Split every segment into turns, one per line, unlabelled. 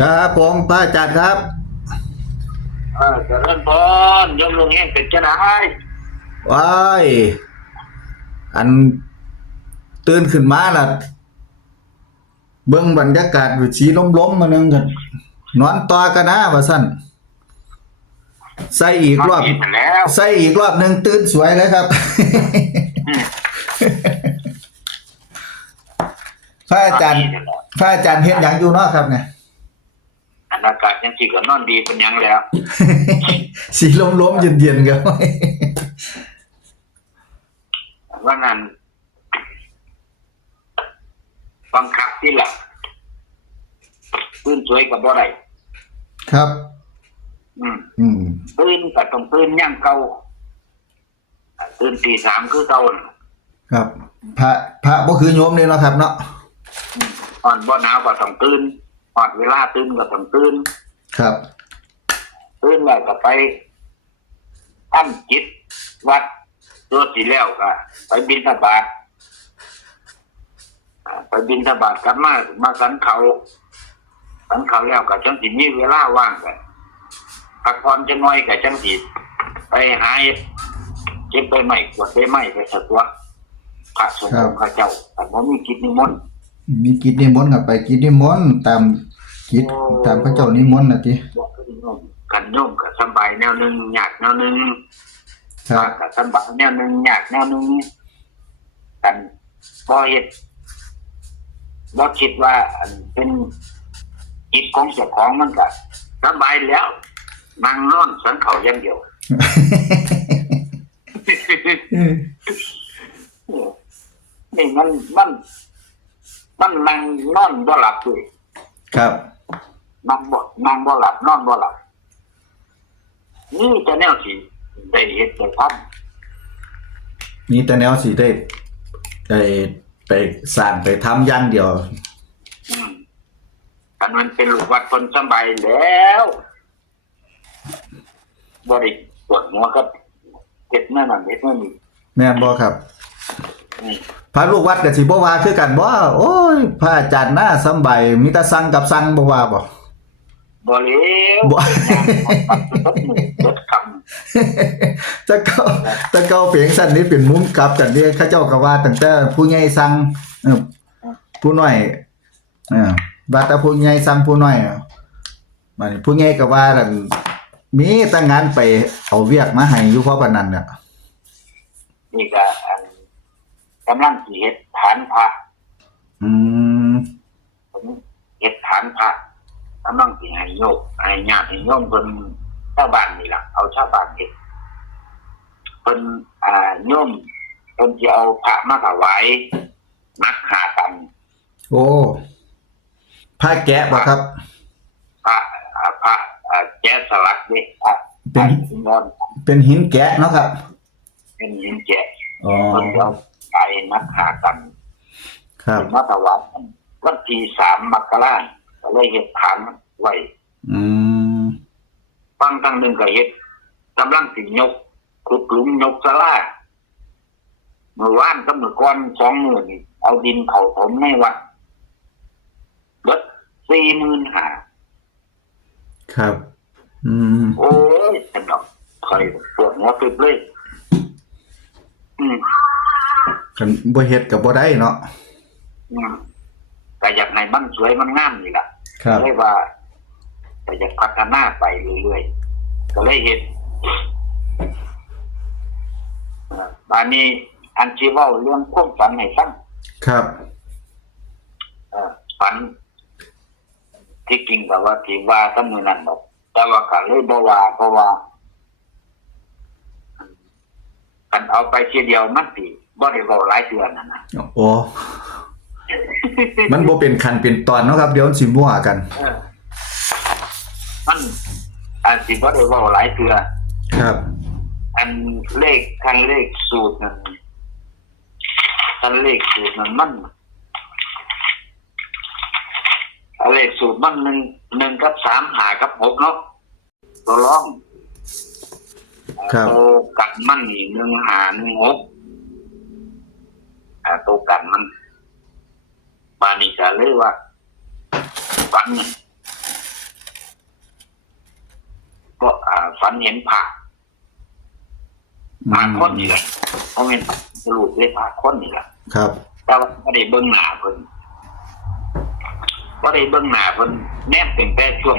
ครับผมพระอาจารย์ครับ
เออเจริญพรยมลงแห้งเป็นจะได้
ว้ายอันตื่นขึ้นมาล่ะ เบิ่งบรรยากาศวิสีล้มๆมานึงกันนอนต่อกันนะว่าซั่นใส่อีกรอบ
กินแล้ว
ใส่อีกรอบหนึงตื่นสวยเลยครับพระอาจารย์พระอาจารย์เฮ็ดหยังอยู่เนาะครับเนี่ย
อั นอากาศยังจีก็นอนดีเป็นหยังแล้ว
สีล้มๆเย็นๆครับ
ว่านั้นบังคับที่หลักปืนสวยกับบ่ได้
ครับ
อืม
อืม
ปืนกับต้องปืนย่างเก่าปืนตีสามคือเก่าน่ะ
ครับ พระ พระบ่คือโยมนี่เนาะครับ เนาะ
อ่อนบ่หนาวก็ต้องตื่น อ่อนเวลาตื่นก็ต้องตื่น
ครับ
ตื่นแล้วก็ไปตั้งจิตวัดตัวสีแล้วก็ไปบินทบาทอ่าไปบินทบาทกลับมามาสันเขาสันเขาแล้วก็จังสิมีเวลาว่างกันพักผ่อนจะน้อยก็จังสิไปหาเฮ็ดเก็บใบไม้กวาดใบไม้ไปสักตัวพระสงฆ์องค์ข้าเจ้าแต่ผมมีกิจนิมนต์
มีกิจนิมนต์กับไปกิจนิมนต์ตาม กิจตามพระเจ้านิมนต์น่ะติ
บอกกับโยมกันโยมกับสำบายแนวหนึ่งอยากแนวหนึ่ง
ครับ
กับสำบายแนวหนึ่งอยากแนวหนึ่งกันบ่เฮ็ดบ่คิดว่าอันเป็นจิตของเจ้าของมันก็สบายแล้วนั่งนอนสันเขาอย่างเดียวนี่มันมันมันนั่งนอนบ่หลับด้วย
ครับ
นั่งบ่นั่งบ่หลับนอนบ่หลับนี่จะแนวที่ได้เฮ็ดได้ทำ
มีแต่แนวสิได้ได้ไปสร้างไปทำอย่างเดียว
อืมอันมันเป็นลูกวัดคนสบายแล้วบ่ได้ปวดหัวกับเฮ็ดนั่นน่ะเฮ็ดนั่นนี่
แม่นบ่ครับ
อืม
พระลูกวัดก็สิบ่ว่าคือกันบ่โอ้ยพระอาจารย์น่าสำบายมีแต่สั่งกับสั่งบ่ว่าบ่
บ่เลว
บ่
รถมือรถคำ
แต่เก่าแต่เก่าเพียงสั่นนี้เป็นมุมกลับกันนี่เขาเจ้าก็ว่าตั้งแต่ผู้ใหญ่สั่งเออผู้น้อยเออว่าแต่ผู้ใหญ่สั่งผู้น้อยบัดนี้ผู้ใหญ่ก็ว่านั่นมีแต่งานไปเอาเวียกมาให้อยู่เพราะปานนั้นน่ะ
นี่ก็อันกำลังสิเฮ็ดฐานพระ
อืม
ผมเฮ็ดฐานพระ กำลังสิให้โยกให้ญาติให้โยมเพิ่นชาวบ้านนี่ล่ะเอาชาวบ้านเฮ็ดเพิ่นอ่าโยมเพิ่นสิเอาพระมาถวายนักหาตัน
โอ้ผ้าแกะบ่ครับ
พระอ่าพระอ่าแกะสลักนี่พระ
เป็น
หินนอน
เป็นหินแกะเนาะครับ
เป็นหินแกะ
อ๋อ
เพิ่นจะเอาไปนักหาตัน
ครับ
มาถวายวันที่สามมกรา ก็เลยเฮ็ดฐานไว้
อืม
ฟังทางหนึ่งก็เฮ็ดกำลังสิยกขุดหลุมยกสลาเมื่อวานก็เมื่อก่อนสองมือนี่เอาดินเขาถมในวัดเบิดสี่หมื่นหา
ครับ อืม
โอ้ยสนอกคอยปวดหัวตึบเลย อืม
กันบ่เฮ็ดก็บ่ได้เนาะ
อืมก็อยากให้มันสวยมันงามนี่ล่ะ
ครับ
เลยว่าก็อยากพัฒนาไปเรื่อยๆก็เลยเห็นบานนี้อันที่เว่าเรื่องความฝันให้ฟัง
ครับ
เอ่อฝัน ที่จริงก็ว่าที่ว่าทั้งมือนั้นบอกแต่ว่าก็เลยบ่ว่าเพราะว่ากันเอาไปทีเดียวมันสิบ่ได้เว้าหลายเดือนนั่นนะ
โอ้ มันบ่เป็นขั้นเป็นตอนเนาะครับเดี๋ยวมันสิมั่วกัน
เออมันอันสิบ่ได้เว้าหลายเดือน
ครับ
อันเลขคันเลขสูตรนั้นคันเลขสูตรนั้นมันอันเลขสูตรมันหนึ่งหนึ่งกับสามหากับหกเนาะตัวร้อง
ครับ
ตัวกันมันนี่หนึ่งหาหนึ่งหกอ่าตัวกันมัน บานิกาเลยว่าฝันก็อ่าฝันเห็นพระพระคนนี่แหละเพราะเป็นสรุปเลยพระคนนี่แหละ
ครับ
แต่ว่าไม่ได้เบื้องหน้าเพิ่นไม่ได้เบื้องหน้าเพิ่นแนบเป็นแต่ช่วง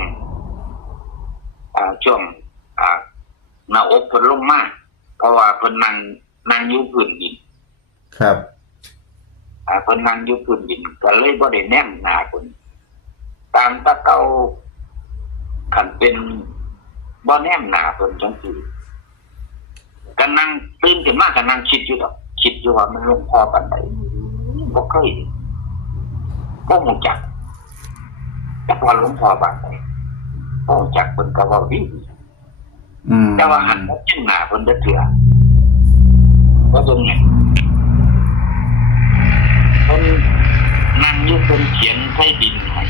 อ่าช่วงอ่าหน้าอกเพิ่นลงมาเพราะว่าเพิ่นนั่งนั่งอยู่พื้นดิน
ครับ
อ่า เพิ่นนั่งอยู่พื้นดินก็เลยบ่ได้แนมหน้าเพิ่นตามตะเกาคันเป็นบ่แนมหน้าเพิ่นจังซี่ก็นั่งตื่นขึ้นมาก็นั่งคิดอยู่ดอกคิดอยู่ว่ามันลงพอปานใดบ่เคยบ่รู้จักแต่พอหลวงพ่อปานใดบ่รู้จักเพิ่นก็เว้าดี
อืม
แต่ว่าหันมาจิ้งหน้าเพิ่นจะเถื่อก็ตรงนี้ เพิ่นนั่งอยู่เพิ่นเขียนใส่ดินให้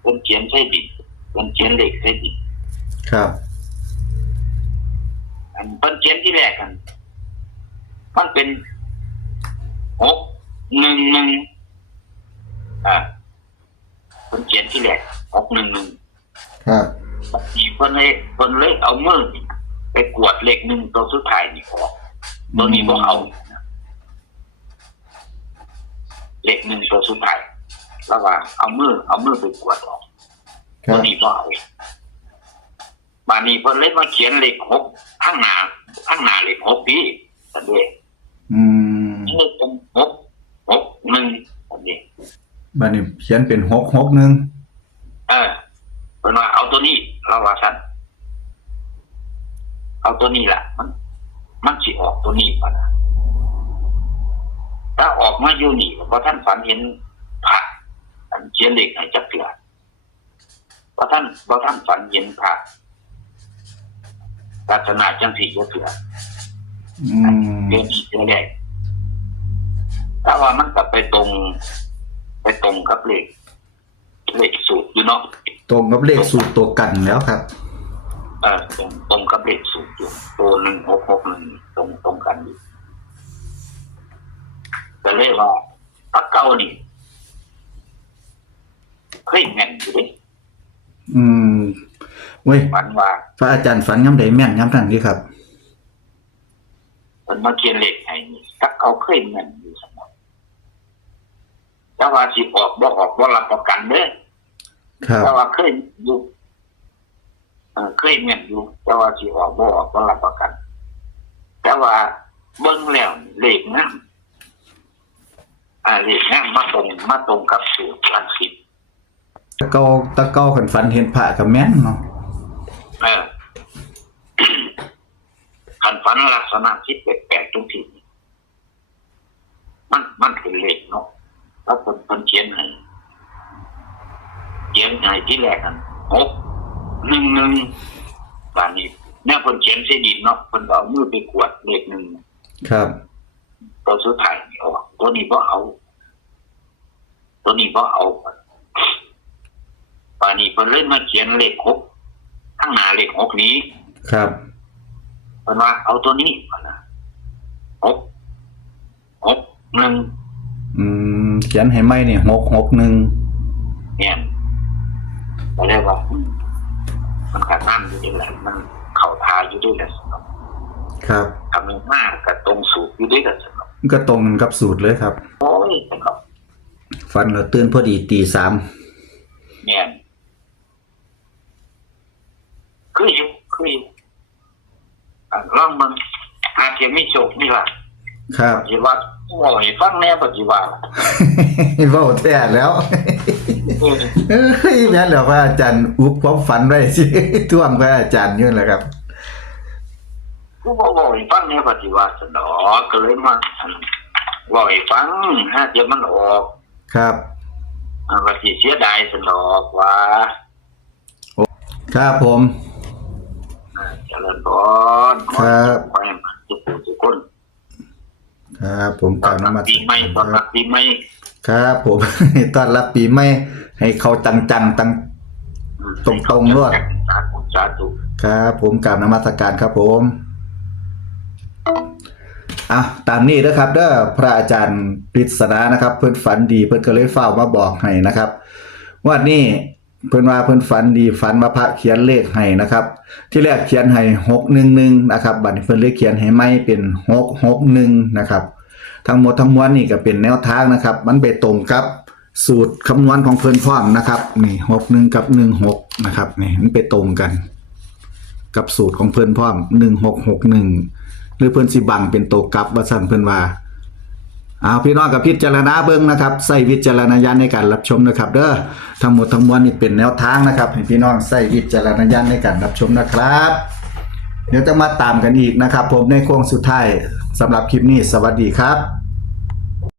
เพิ่นเขียนใส่ดินเพิ่นเขียนเลขใส่ดิน
ครับ
อันเพิ่นเขียนที่แรกกัน มันเป็นหกหนึ่งหนึ่งอ่าเพิ่นเขียนที่แรกหกหนึ่งหนึ่ง
ครับ
บางทีเพิ่นเลยเพิ่นเลยเอามือไปกวดเลขหนึ่งตัวสุดท้ายนี่ออกตัวนี้บ่เอา นะเลขหนึ่งตัวสุดท้ายแล้วว่าเอามือเอามือไปกวดออก
ครั
ตัว
บ
นี้บ่เอาบานี้เพิ่นเลยมาเขียนเลขหกข้างหน้าข้างหน้าเลขหกพี่ตันเด้
อืม
นี่เป็นหกหกหนึ่งตันเด้
บัดนี้เขียนเป็นหกหกหนึ่ง
เออเพิ่นว่าเอาตัวนี้เราว่าซั่นเอาตัวนี้ล่ะมัน มันสิออกตัวนี้ป่ะนะถ้าออกมาอยู่นี่ เพราะท่านฝันเห็นพระอันเขียนเลขให้จักเถื่อเพราะท่านเพราะท่านฝันเห็นพระลักษณะจังสี่จักเถื่อ
อืม
เรื่องนี้เรื่องแรกถ้าว่ามันกลับไปตรง ไปตรงกับเลขเลขสูตรอยู่เนาะ
ตรงกับเลขสูตรตัวกันแล้วครับ
เออตรงตรงกับเลขสูตรอยู่ตัวหนึ่งหกหกหนึ่งตรงตรงกันอยู่แต่เลยว่าพระเก้านี่เคยแม่นอยู่เดิ
อืมเว้ย
ฝันว่า
พระอาจารย์ฝันย้ำใดแม่นย้ำนั่นดีครับ
เป็นมาเขียนเลขให้นี่พระเก้าเคยแม่นอยู่เสมอแต่ว่าสิออกบ่ออกบ่รับประกันเด้อ
ครับ
แต่ว่าเคยอยู่เอ่อเคยเมียนอยู่แต่ว่าสิออกบ่ออกก็รับประกัน แต่ว่าเบิ่งแล้วเลขนะ อ่าเลขนะมาตรงมาตรงกับสูตรหลักสิบ
ตะเกาตะเกาขันฝันเห็นพระกับแม่นเนาะ
เออคันฝันลักษณะที่แปลกๆตรงที่นี่มันมันเป็นเลขเนาะแล้วคนคนเขียนให้เขียนให้ที่แรกกันหกหนึ่งหนึ่งบานนี้แม่คนเขียนเสดินเนาะคนเอามือไปกวดเลขหนึ่ง
ครับ
ตัวสุดท้ายนี่ออกตัวนี้ก็เอา ตัวนี้ก็เอาป่านนี้เพิ่นเล่นมาเขียนเลขหกข้างหน้าเลขหกนี้
ครับ
เพิ่นว่าเอาตัวนี้ก่อนนะหกหกหนึ่ง
อืมเขียนให้ไหมนี่หกหกหนึ่ง
เนี่ยก็เรียกว่าอืมมันขาดน้ำอยู่ด้วยแหละมันเข่าทาอยู่ด้วยแหละสนุก
ครับ
ทำมันมากกับตรงสูตรอยู่ด้วยกันสนุ ก
ก็ตรงกันกับสูตรเลยครับ
โอ้ยสนุก
ฝันเราตื่นพอดีตีสาม
เนี่ยคืออยู่คืออยู่อะลองมันอาจจะไม่โชคนี่ล่ะ
ครับ
ปฏิวัติโอ้ยฟังแน่ปฏิวัติ
เว้าแท้แล้ว
เออ
เอ้ยแม่นแล้วพระอาจารย์อุบความฝันไว้สิท่วงพระอาจารย์อยู่แหละครับ
กูบอกว่าให้ฟังแน่ปฏิวัติสนอก็เลยมาบอกให้ฟังถ้าเดี๋ยวมันออก
ครับ
อ่าว่าสิเสียดายสนอกว่า
ครับผม
อ่าเจริญพร
ครับ
ขอให้มันทุกผู้ทุกคน
ครับผม
ต
ก
อ
ล่าวนน
รับ
มัส
ปีใหม่ตอน
ค
รั
รั
บบปีใหม่
ครับผมต้อนรับปีใหม่ให้เขาจังๆตัง
อืม
ตรงๆด้วย
สาธุสาธุ
ครับผมกราบนมัสการครับผม อะตามนี้นะครับเด้อพระอาจารย์ปริศนานะครับ เพิ่นฝันดีเพิ่นก็เลยเฝ้ามาบอกให้นะครับว่านี่เพิ่นว่าเพิ่นฝันดีฝันว่าพระเขียนเลขให้นะครับ ที่แรกเขียนให้611นะครับบัดนี้เพิ่นเลยเขียนให้ใหม่เป็น661นะครับทั้งหมดทั้งมวลนี่ก็เป็นแนวทางนะครับ มันไปตรงกับสูตรคำนวณของเพิ่นพร้อมนะครับนี่61กับ16นะครับนี่มันไปตรงกัน กับสูตรของเพิ่นพร้อม1661หกหกหนึ่ง หรือเพิ่นสิบังเป็นตัวกลับว่าสั่นเพิ่นว่าเอาพี่น้องกับพิจารณาเบิ้งนะครับใส่วิจารณญาณในการรับชมนะครับ เด้อทั้งหมดทั้งมวลนี่เป็นแนวทางนะครับให้พี่น้องใส่วิจารณญาณในการรับชมนะครับ เดี๋ยวจะมาตามกันอีกนะครับ ผมในโค้งสุดท้ายสำหรับคลิปนี้สวัสดีครับ